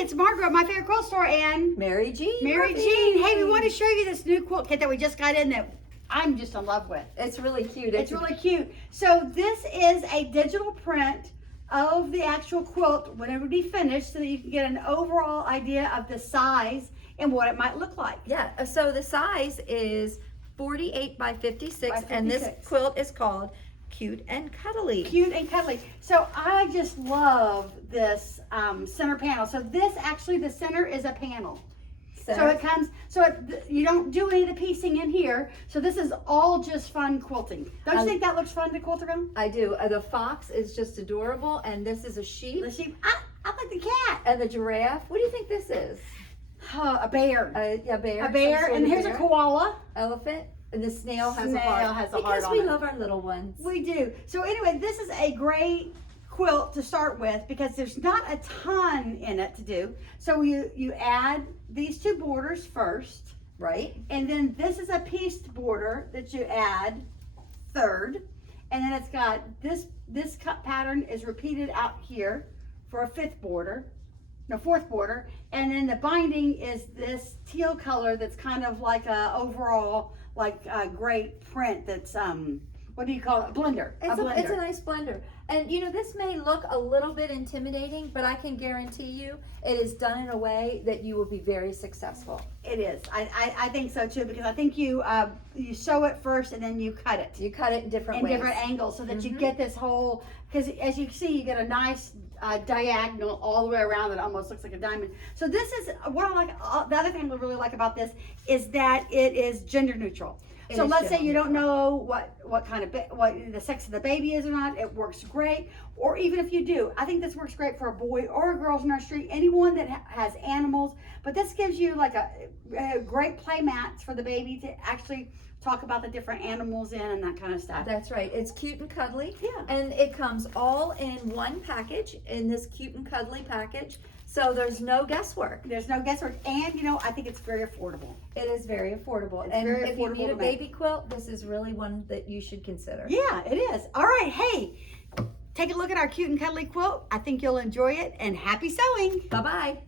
it's Margo at My Favorite Quilt Store and Mary Jean. Mary Jean. Hey, we want to show you this new quilt kit that we just got in that I'm just in love with. It's really cute. It's really cute. So this is a digital print of the actual quilt when it would be finished so that you can get an overall idea of the size and what it might look like. Yeah, so the size is 48 by 56, and this quilt is called Cute and Cuddly. Cute and Cuddly. So I just love this center panel. So this actually, the center is a panel. So it comes, you don't do any of the piecing in here. So this is all just fun quilting. Don't you think that looks fun to quilt around? I do. The fox is just adorable, and this is a sheep. The sheep, I like the cat. And the giraffe. What do you think this is? A bear. Yeah, bear. A bear, and here's a koala. Elephant. And the snail has a heart. Because we love our little ones. We do. So anyway, this is a great quilt to start with because there's not a ton in it to do. So you add these two borders first. Right. And then this is a pieced border that you add third. And then it's got this cut pattern is repeated out here for a fourth border. And then the binding is this teal color that's kind of like a overall like a great print that's what do you call it? A blender. It's a nice blender. And you know, this may look a little bit intimidating, but I can guarantee you it is done in a way that you will be very successful. It is. I think so too, because I think you sew it first and then you cut it. You cut it in different ways. different angles so that you get this whole, because as you see, you get a nice diagonal all the way around that almost looks like a diamond. So this is what I like. The other thing I really like about this is that it is gender neutral. So let's say you don't know what kind of what the sex of the baby is or not. It works great. Or even if you do, I think this works great for a boy or a girl's nursery. Anyone that has animals. But this gives you like a great play mats for the baby to actually talk about the different animals in and that kind of stuff. That's right. It's cute and cuddly. Yeah. And it comes all in one package, in this cute and cuddly package. So there's no guesswork. There's no guesswork. And, you know, I think it's very affordable. It is very affordable. It's and very if you affordable need to a baby quilt, this is really one that you should consider. Yeah, it is. All right. Hey, take a look at our cute and cuddly quilt. I think you'll enjoy it. And happy sewing. Bye-bye.